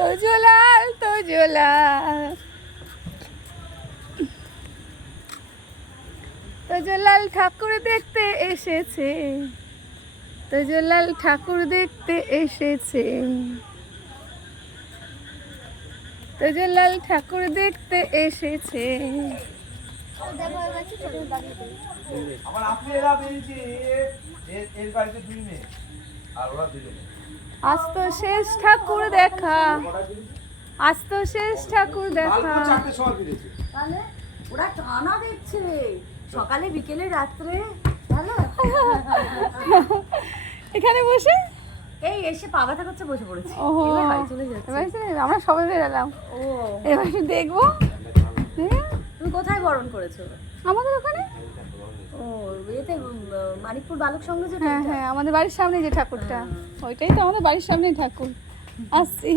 তোজলাল তোজলাল তোজলাল ঠাকুর দেখতে এসেছে, তোজলাল ঠাকুর দেখতে এসেছে, তোজলাল ঠাকুর দেখতে এসেছে। আবার আপনি এরা বেরিয়েছে এর বাড়িতে 2 মেয়ে আর ওরা 2 জন। আজ তো শেষ ঠাকুর দেখা, আজ তো শেষ ঠাকুর দেখা। কাল 4টের সময় ফিরেছে। তাহলে ওরা টানা দেখছে সকালে বিকেলে রাত্রে। ভালো এখানে বসে এই এসে পা ব্যথা করছে বসে পড়েছে। ওহো, এবার বাড়ি চলে যাচ্ছে। আমরা সবাই বেরালাম, ও এবার দেখবো। হ্যাঁ, তুমি কোথায় বরণ করেছো? আমাদের ওখানে। ও এতে মানিকপুর বালক সংঘ যেটা। হ্যাঁ হ্যাঁ, আমাদের বাড়ির সামনে যে ঠাকুরটা, ওইটাই তো আমাদের বাড়ির সামনে ঠাকুর। আসছি।